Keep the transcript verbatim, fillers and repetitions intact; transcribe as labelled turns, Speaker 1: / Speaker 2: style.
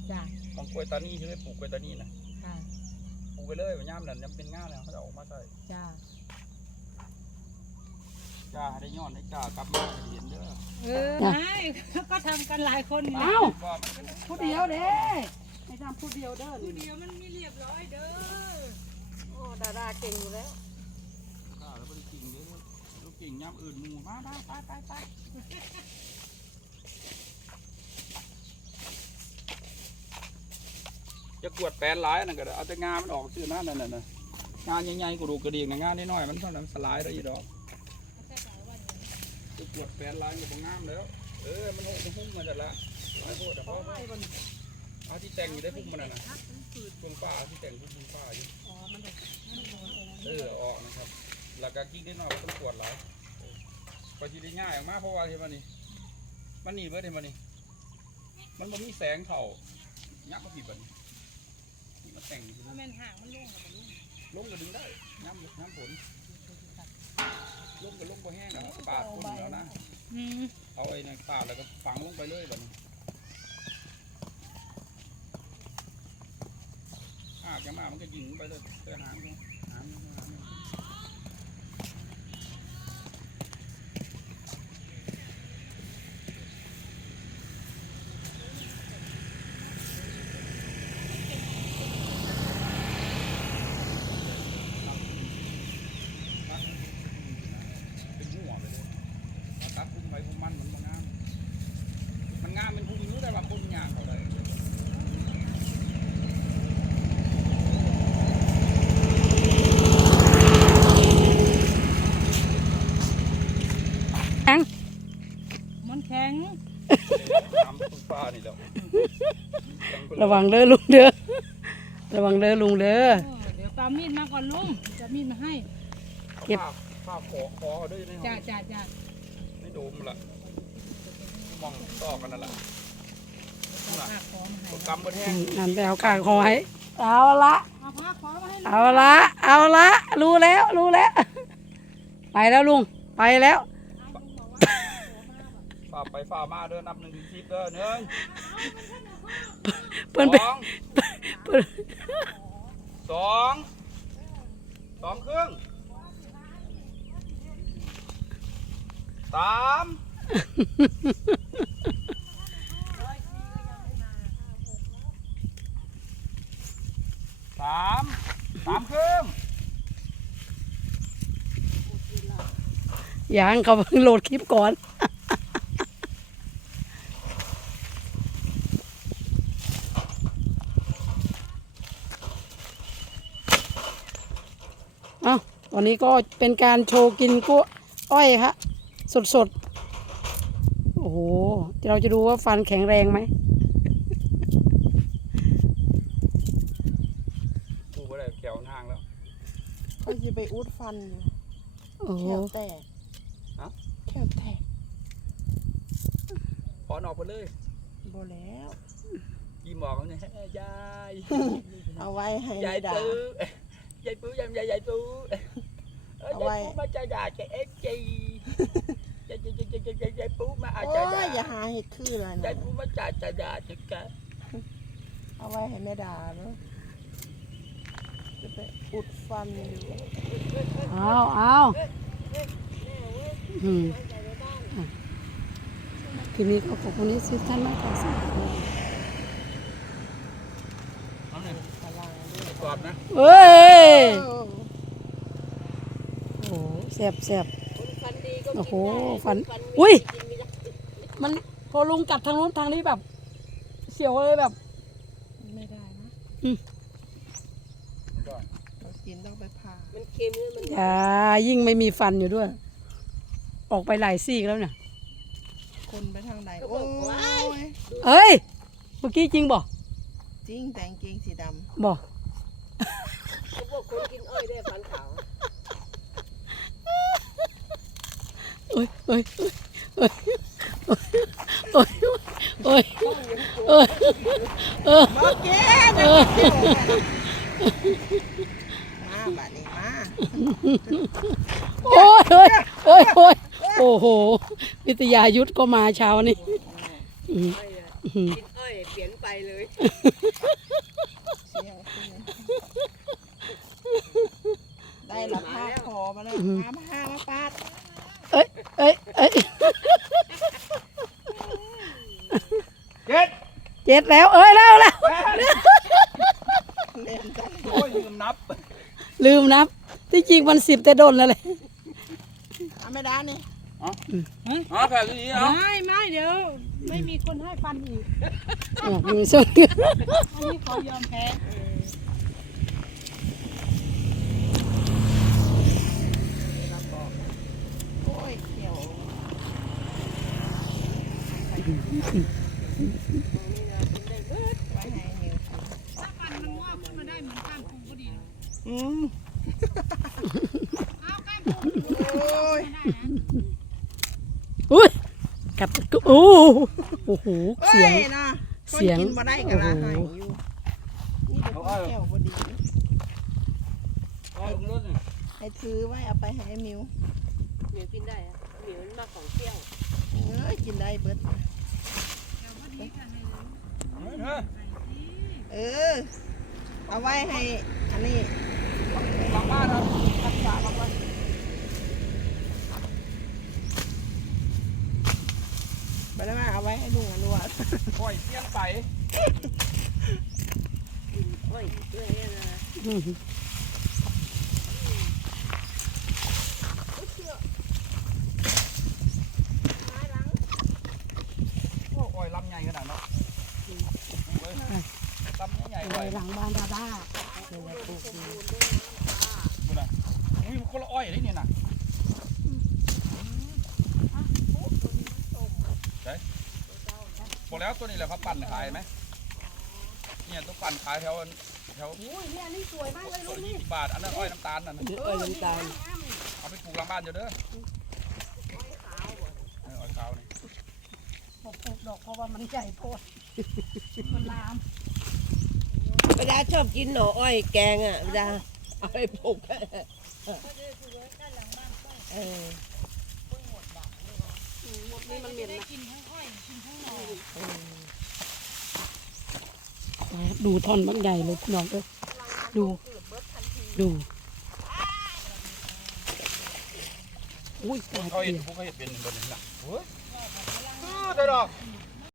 Speaker 1: จ้ะ
Speaker 2: ของกล้วยตานีใช่ไหมปลูกกล้วยตานีนะ
Speaker 1: ค่ะ
Speaker 2: ปลูกไปเลยย่ามนั่นยังเป็นง่าแล้วเขาจะออกมาใส่
Speaker 1: จ้ะ
Speaker 2: จ้าได้ย้อนได้จ้ากลับมาเห็นเด้อ
Speaker 1: เออไม่ก็ทำกันหลายคนอยู่
Speaker 3: อ้าวพูดเดียวเด้ไม่ทำพูดเดียวเด้อพูด
Speaker 1: เดียวมันไม่เรียบร้อยเด้อ
Speaker 3: โอ้ดาราเก่งอยู่แล้ว
Speaker 2: จ้าแล้วมันกิ่งเด้อลูกกิ่งย่ามอื่นมูมาไปไปไปไปจะกวดแปลนหลายนั่นก็เอาแต่งามันออกชื่อนั่นนั่นน่ะงานใหญ่ๆกระดูกกระดิ่งงานน้อยๆมันเท่านั้นสลายได้ยี่ดอกจะกวดแปลนหลายก็บ่งามแล้วเออมันหุ่มหุ่มมาจัดละไอ้พวกแต่พ่อเอาที่แต่งอยู่ได้พุ่มมันน่ะพุ่มป้าที่แต่งพุ่มป้าอยู่เออออกนะครับหลักการกิ๊กนิดหน่อยต้องกวดหลายพอทีได้ง่ายออกมาเพราะว่าที่มันนี่มันหนีเบิดที่มันนี่มันบ่มีแสงเท่ายักษ์ก็ผิดแบบนี้มันแต่งมันแม่นห่างมันลงกับลงก็ดึงได้น้ำน้ำฝนลงกับลงก็แห้งแล้วปาดฝนแล้วนะเอาไอ้ในปาดแล้วก็ฝังลงไปเลยแบบนี้หากยังมามันก็ยิงไปเลยเจอหางหางหาง
Speaker 3: ระวังเด้อลุงเด้อระวังเด้อลุงเด้อ
Speaker 1: เดี๋ยวปามีดมาก่อนลุงจะมีดมาให้
Speaker 2: เก็บผ้าขอขอด้วยนะ
Speaker 1: จ้าจ้าจ้า
Speaker 2: ไม่โดมละมองต่อกันนั่นแหละกำบนแห้ง
Speaker 3: นั่นไปเอากางคอยเอาละเอาละเอาละรู้แล้วรู้แล้วไปแล้วลุงไปแล้ว
Speaker 2: ฝ่าไปฝ่ามาเดินนับหนึ่งถึงสิบเดินหนึ่ง
Speaker 3: เปิดไป
Speaker 2: สองสองครึ่งสามสามสามครึ่ง
Speaker 3: ยังเขาเพิ่งโหลดคลิปก่อนอ้าววันนี้ก็เป็นการโชว์กินกล้วยอ้อยครับสดๆโอ้โหเราจะดูว่าฟันแข็งแรงไหม
Speaker 2: ดูไปเลยแขวทางแล้ว
Speaker 4: เขาจะไปอุดฟันอยู่แขวแตกแขวแตก
Speaker 2: พอนออกไปเลย
Speaker 4: โบแล้ว
Speaker 2: กี่หมอกเนี่ยยาย
Speaker 4: เอาไว้ให้
Speaker 2: ยายตื้อยายปื้ยายยายตื้อเอาไว้มาจ่ายจ่ายเอฟจียายยายยายยายยายปื้มาอาจ่ายจ่าย
Speaker 4: อย่าหาเห็ดคือเลยนะ
Speaker 2: ยายปื้มาจ่ายจ่ายจ่ายจังกัน
Speaker 4: เอาไว้ให้แม่ด่าเนาะจะไปอุดฟันอยู่
Speaker 3: เอาเอาอืมทีนี้ก็ขอบคุณที่ซื้อท่านมากค่ะสิ
Speaker 2: กรอบนะ
Speaker 3: เอ้ยโอ้แซ่บแซ่บโอ้โหฟันอุ้ยมันพอลุงกัดทางโน้นทางนี้แบบเสียวเลยแบบ
Speaker 4: ไม่ได้นะ
Speaker 3: อืม
Speaker 4: เรากินต้องไปผ่า
Speaker 1: มันเค็มเลยมัน
Speaker 3: อ่ายิ่งไม่มีฟันอยู่ด้วยออกไปหลายซี่แล้วเนี่ย
Speaker 4: คนไปทางไหนโอ้ย
Speaker 3: เอ้ยเมื่อกี้จริงบ่
Speaker 4: จริงแต่งเกงสีด
Speaker 3: ำบ่
Speaker 1: เขาบอกคนกินอ้อยได้ฟันขาว
Speaker 3: โอ้ยโอ้ยโอ้ยโอ้ยโอ้ยโอ้ยเออ
Speaker 4: มาเก็บมาบัดนี้มา
Speaker 3: โอ้ยโอ้ยโอ้ยโอ้ยโอ้โหวิทยายุทธก็มาเช้านี้อื
Speaker 1: กินอ้อยเปลี่ยนไปเลย
Speaker 4: เสียงขึ้นได้ละผ้าคอมาแล้วมามาห้ามาปาด
Speaker 3: เอ้ยเอ้ยเอ้ย
Speaker 2: เจ็ด
Speaker 3: เจ็ดแล้วเอ้ยแล้วแล้ว
Speaker 4: เล่นจัง
Speaker 2: โอ้ยลืมนับ
Speaker 3: ลืมนับที่จริงมันสิบแต่โดนแล้วเลย
Speaker 4: เอาไม่ได้นี่
Speaker 2: อ๋อแผ่นนี้เอา
Speaker 3: ไม่ไม่เดี๋ยวไม่มีคนให้ฟันอีกมีส่วนอันนี้ขอยอมแพ้
Speaker 4: โอ้ยเขียวไว้ให้นิวกิน
Speaker 3: ถ้าฟันมันงอกขึ้นมาได้เหมือนก้านปูก็ดีนะ
Speaker 4: อืม
Speaker 3: เอาก้านปู
Speaker 4: โอ้ย
Speaker 3: ได้นะอุ้ยกัดก็โอ้โอ้โหเสียง
Speaker 4: อ้นะ
Speaker 3: เสียง
Speaker 4: คนกินมาได้กันละหายอยู่นี่เดี๋ยวคนแก้วพอดี
Speaker 2: เอารถนี่
Speaker 4: ให้ถือไว้เอาไปให้ไอ้มิว
Speaker 1: เหมียวกินได้อะเหมียวมันมากของเปรี้ยว
Speaker 4: เอ้ยกินได้เบิด
Speaker 2: เฮ้ย
Speaker 4: เออ เอาไว้ให้อันนี้
Speaker 2: หลังบ้านเอา
Speaker 4: รักษาเอาไว้ไปแล้วมาเอาไว้ให้ลุงอนุวัฒน์
Speaker 2: ปล่อยเสี้ยงไป
Speaker 1: กินอ้อยด้วยเนี่ยนะ
Speaker 3: อืม
Speaker 2: โอ้ยลำใหญ่ขนาดเนาะเว้ยลำใหญ่ๆ
Speaker 3: ไป
Speaker 2: ไว้
Speaker 3: หลังบ้านดาด้า
Speaker 2: ดูนะอุ้ยมันคนละอ้อยเลยเนี่ยนะใช่บอกแล้วตัวนี้แหละเขาปั่นขายไหมเนี่ยต้องปั่นขายแถวแถว
Speaker 3: อุ้ยนี่อันนี้สวยมากเลย
Speaker 2: ตั
Speaker 3: ลู
Speaker 2: ว
Speaker 3: ก
Speaker 2: ยี่
Speaker 3: นี่
Speaker 2: สิบบาทอันนั้นอ้อยน้ำตาลนั่นน่ะ
Speaker 1: อ้อยน้ำตาล
Speaker 2: เอาไปปลูกหลังบ้านอยู่เด้อเอออ้อยขาวนี่
Speaker 3: ปลูกดอกเพราะว่ามันใหญ่โพดมันลาม
Speaker 1: เวลาชอบกินหน่ออ้อยแกงอ่ะเวลาเอาไปปลูกเออ
Speaker 3: นี่มันเหม็นนะกินทั้งอ้อยกินทั้งหน่อดูท่อนบางใหญ่เลยพี่น้องเอ้ยดูดูอุ้ยตาย
Speaker 2: เขา
Speaker 3: เป
Speaker 2: เห็น
Speaker 3: ลี่ยน
Speaker 2: พวกเขาเห็นเป็นบนนี้นะเฮ้ยได้ดอก